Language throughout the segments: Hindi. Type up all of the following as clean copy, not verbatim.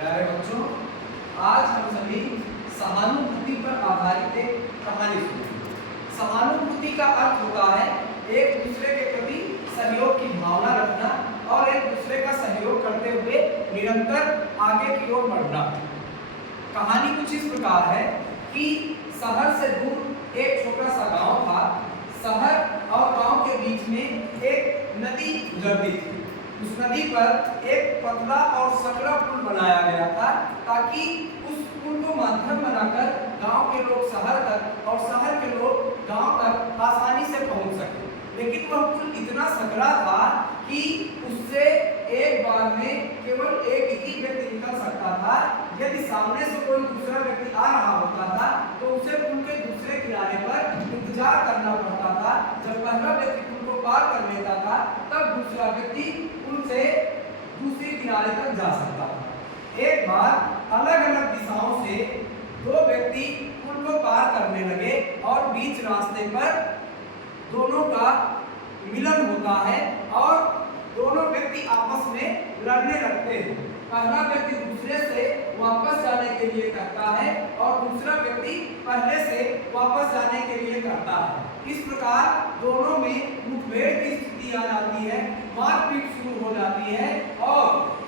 प्यारे बच्चों, आज हम सभी सहानुभूति पर आधारित एक कहानी सुनेंगे। सहानुभूति का अर्थ होता है एक दूसरे के प्रति सहयोग की भावना रखना और एक दूसरे का सहयोग करते हुए निरंतर आगे की ओर बढ़ना। कहानी कुछ इस प्रकार है कि शहर से दूर एक छोटा सा गांव था। शहर और गांव के बीच में एक नदी गुजरती थी। उस नदी पर एक पतला और सकरा पुल बनाया गया था ताकि उस पुल को माध्यम बनाकर गांव के लोग शहर तक और शहर के लोग गांव तक आसानी से पहुंच सके। लेकिन वह पुल इतना सकरा था कि उससे एक बार में केवल एक ही व्यक्ति निकल सकता था। यदि सामने से कोई दूसरा व्यक्ति आ रहा होता था तो उसे पुल के दूसरे किनारे पर इंतजार करना पड़ता था। जब पहला व्यक्ति पुल को पार कर लेता था तब दूसरा व्यक्ति पुल से दूसरे किनारे तक जा सकता था। एक बार अलग अलग दिशाओं से दो व्यक्ति पुल को पार करने लगे और बीच रास्ते पर दोनों का मिलन होता है और दोनों व्यक्ति आपस में लड़ने लगते हैं। पहला व्यक्ति दूसरे से वापस जाने के लिए कहता है और दूसरा व्यक्ति पहले से वापस जाने के लिए कहता है। इस प्रकार दोनों में मुठभेड़ की स्थिति आ जाती है, मारपीट शुरू हो जाती है और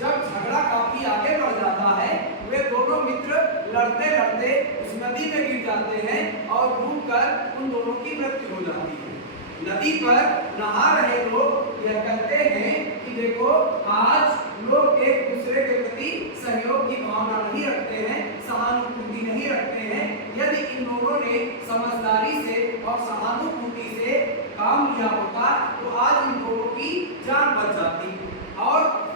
जब झगड़ा काफी आगे बढ़ जाता है वे दोनों मित्र लड़ते लड़ते उस नदी में गिर जाते हैं और डूबकर उन दोनों की मृत्यु हो जाती है। नदी पर नहा रहे लोग यह कहते हैं कि देखो, आज लोग एक दूसरे के प्रति सहयोग की भावना नहीं रखते हैं, सहानुभूति नहीं रखते हैं। यदि इन लोगों ने समझदारी से और सहानुभूति से काम लिया होता तो आज इन लोगों की जान बच जाती। और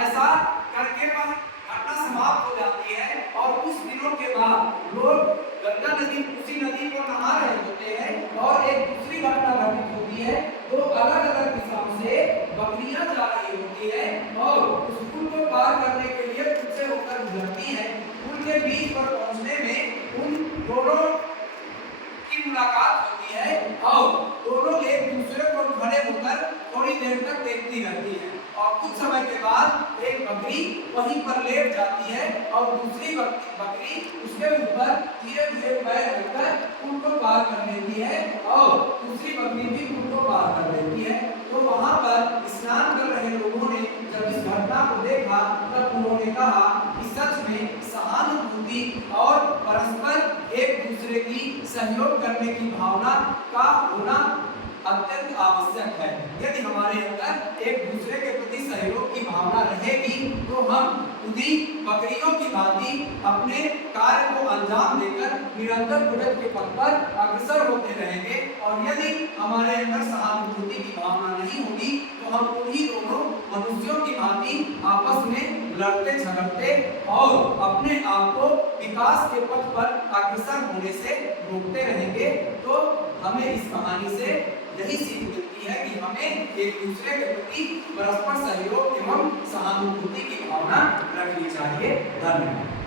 ऐसा करके वह घटना समाप्त हो जाती है और कुछ दिनों के बाद लोग गंगा नदी उसी नदी को नहा रहे होते हैं और एक दूसरी घटना घटित होती है। दो अलग अलग दिशाओं से बकरियां जा रही होती है और उस पुल को पार करने के लिए पुल से होकर गुजरती है। पुल के बीच पर पहुंचने में उन दोनों की मुलाकात होती है और दोनों एक दूसरे को खड़े होकर थोड़ी देर तक देखती रहती है और कुछ समय के बाद एक बकरी वहीं पर लेट जाती है और दूसरी बकरी उसके ऊपर धीरे धीरे पैर रखकर पुल को पार कर लेती है और दूसरी बकरी भी पुल को पार कर लेती है। तो वहां पर स्नान कर रहे लोगों ने जब इस घटना को देखा तब उन्होंने कहा कि सच में सहानुभूति और परस्पर एक दूसरे की सहयोग करने की भावना का होना अत्यंत आवश्यक है। यदि हमारे अंदर एक दूसरे के प्रति सहयोग की भावना रहेगी तो हम खुदी बकरियों की भांति अपने कार्य को अंजाम देकर निरंतर प्रगति के पथ पर अग्रसर होते रहेंगे। और यदि हमारे अंदर सहानुभूति की भावना नहीं होगी तो हम उन्हीं दोनों मनुष्यों की भांति आपस में लड़ते झगड़ते और अपने आप को विकास के पथ पर अग्रसर होने से रोकते रहेंगे। तो हमें इस कहानी से यही सीख मिलती है कि हमें एक दूसरे के प्रति परस्पर सहयोग एवं सहानुभूति की भावना रखनी चाहिए। धन्यवाद।